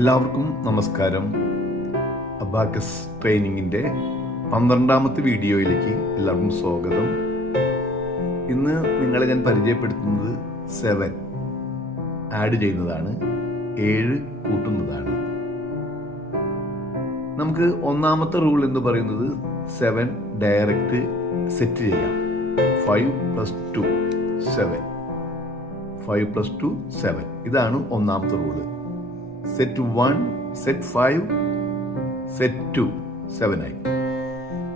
എല്ലാവർക്കും നമസ്കാരം. അബാക്കസ് ട്രെയിനിങ്ങിൻ്റെ 12ാമത്തെ വീഡിയോയിലേക്ക് എല്ലാവർക്കും സ്വാഗതം. ഇന്ന് നിങ്ങളെ ഞാൻ പരിചയപ്പെടുത്തുന്നത് 7 ആഡ് ചെയ്യുന്നതാണ്, 7 കൂട്ടുന്നതാണ്. നമുക്ക് ഒന്നാമത്തെ റൂൾ എന്ന് പറയുന്നത് 7 ഡയറക്റ്റ് സെറ്റ് ചെയ്യാം. 5 + 2 7, 5 + 2 7. ഇതാണ് ഒന്നാമത്തെ റൂള്. സെറ്റ് 1, സെറ്റ് 5, സെറ്റ് 2 7 ആയി.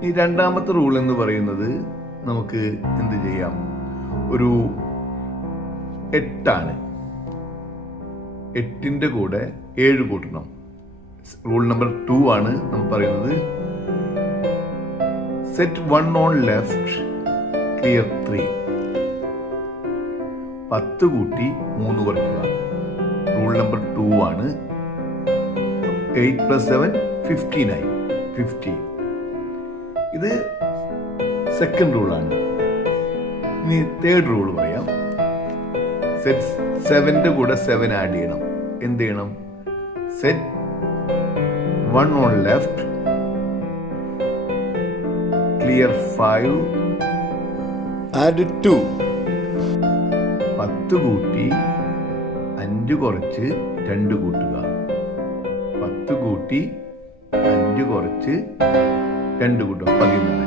ഈ രണ്ടാമത്തെ റൂൾ എന്ന് പറയുന്നത് നമുക്ക് എന്ത് ചെയ്യാം, ഒരു 8 ആണ്. 8ന്റെ കൂടെ 7 കൂട്ടണം. റൂൾ നമ്പർ 2 ആണ് നമ്മൾ പറയുന്നത്. Set 1 on left, clear 3. 10 കൂട്ടി 3 കുറയ്ക്കുക. റൂൾ നമ്പർ 2 ആണ്. 8 + 7 15 ആയി. 15. ഇത് സെക്കൻഡ് റൂളാണ്. ഇനി തേർഡ് റൂൾ പറയാം. സെറ്റ് 7ന്റെ കൂടെ 7 ആഡ് ചെയ്യണം. എന്ത് ചെയ്യണം? Set 1 on left, clear 5, add 2. 10 കൂട്ടി 5 കുറച്ച് 2 കൂട്ടുക. 10 കൂട്ടി 5 കുറച്ച് 2 കൂട്ടുക, 14.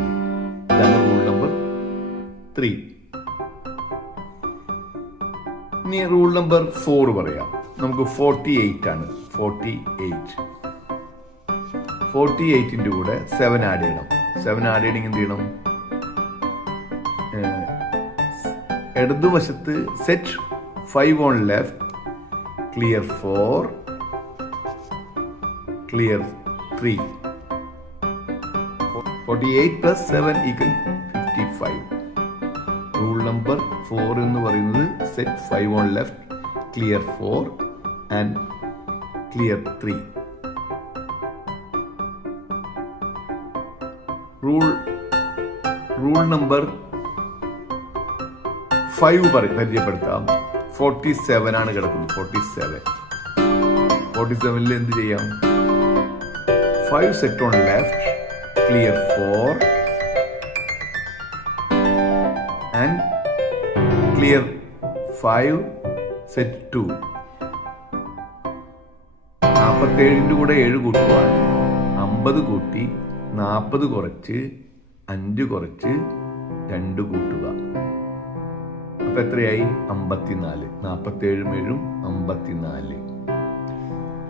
ഇതാണ് റൂൾ നമ്പർ 3. ഇനി റൂൾ നമ്പർ 4 പറയാം. നമുക്ക് 48 ആണ്. 48ന്റെ കൂടെ 7 ആഡ് ചെയ്യണം. 7 ആഡ് ചെയ്യണമെങ്കിൽ എന്ത് ചെയ്യണം? ഇടതുവശത്ത് set 5 on left, clear 4, clear 3. 48 + 7 = 55. Rule number 4 എന്ന് പറയുന്നത് set 5 on left, clear 4 and clear 3. Rule number 5 പരിചയപ്പെടുത്താം. 47 ആണ് കിടക്കുന്നത്. 47ൽ എന്ത് ചെയ്യാം? 5 set on left, clear 4 and clear 5, set 2. 47ന്റെ കൂടെ 7 കൂട്ടുക. 50 കൂട്ടി 40 കുറച്ച് 5 കുറച്ച് 2 കൂട്ടുക. അപ്പൊ എത്രയായി? 54. 47 7 54.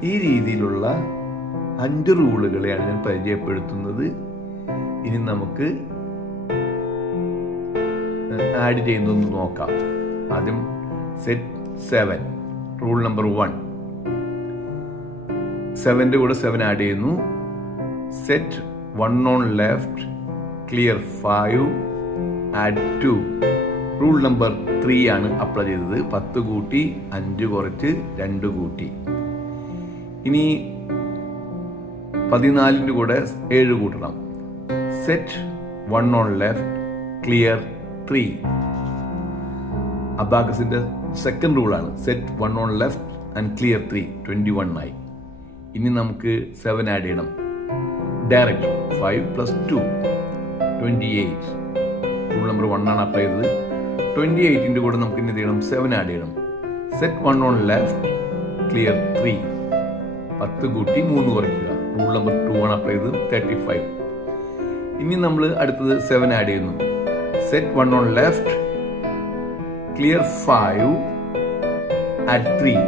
ഈ രീതിയിലുള്ള 5 റൂളുകളെയാണ് ഞാൻ പരിചയപ്പെടുത്തുന്നത്. ഇനി നമുക്ക് ആഡ് ചെയ്യുന്നതൊന്ന് നോക്കാം. ആദ്യം സെറ്റ് 7, റൂൾ നമ്പർ 1. 7ന്റെ കൂടെ 7 ആഡ് ചെയ്യുന്നു. Set 1 on left, clear 5, add 2. Rule number 3 ആണ് അപ്ലൈ ചെയ്തത്. 10 കൂട്ടി 5 കുറച്ച് 2 കൂട്ടി. ഇനി 14ന്റെ കൂടെ 7 കൂട്ടണം. Set 1 on left, clear 3. അബാക്കസിന്റെ സെക്കൻഡ് റൂളാണ്. Set 1 on left and clear 3. 21 ആയി. ഇനി നമുക്ക് 7 ആഡ് ചെയ്യണം. ഡയറക്റ്റ് 5 + 2 28. റൂൾ നമ്പർ 1 ആണ് അപ്ലൈ ചെയ്തത്. 28ന്റെ കൂടെ നമുക്ക് ഇനി എന്ത് ചെയ്യണം? 7 ആഡ് ചെയ്യണം. Set 1 on left, clear 3. 10 കൂട്ടി 3 കുറയ്ക്കുക. റൂൾ നമ്പർ 2 ആണ് അപ്ലൈ ചെയ്തത്. 35. ഇനി നമ്മൾ അടുത്തത് 7 ആഡ് ചെയ്യുന്നു. Set 1 on left, clear 5, add 3.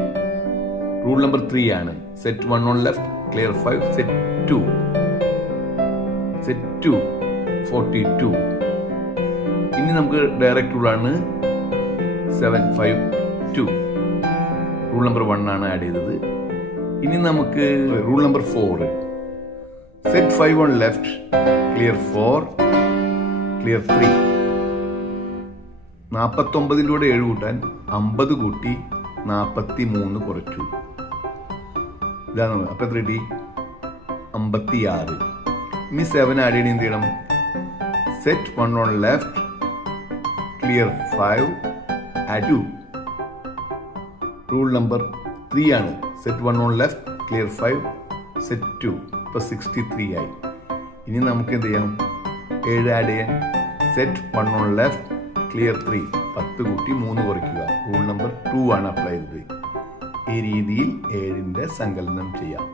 Rule number 3 ആണ്. Set 1 on left, clear 5, set 2. Set 2 42. ഇനി നമുക്ക് ഡയറക്റ്റ് റൂളാണ്. 7 5 2. റൂൾ നമ്പർ 1 ആണ് ആഡ് ചെയ്തത്. ഇനി നമുക്ക് rule number 4. Set 5 on left, clear 4, clear 3. 49ന്റെ കൂടെ 7 കൂട്ടാൻ 50 കൂട്ടി 43 കുറച്ചു. ഇതാണ്. അപ്പൊ എത്ര കിട്ടി? 56. ഇനി 7 ആഡ് ചെയ്യണം. എന്ത് ചെയ്യണം? Set 1 on left, clear 5, add 2. Rule number 3 ആണ്. Set 1 on left, clear 5 set 2 ഇപ്പോൾ 63 ആയി. ഇനി നമുക്ക് എന്ത് ചെയ്യാം? 7 ആഡ് ചെയ്യാൻ. സെറ്റ് 1 ഓൺ ലെഫ്റ്റ് ക്ലിയർ 3 10 കൂട്ടി 3 കുറയ്ക്കുക. റൂൾ നമ്പർ 2 ആണ് അപ്ലൈ ചെയ്തത്. ഈ രീതിയിൽ 7ന്റെ സങ്കലനം ചെയ്യാം.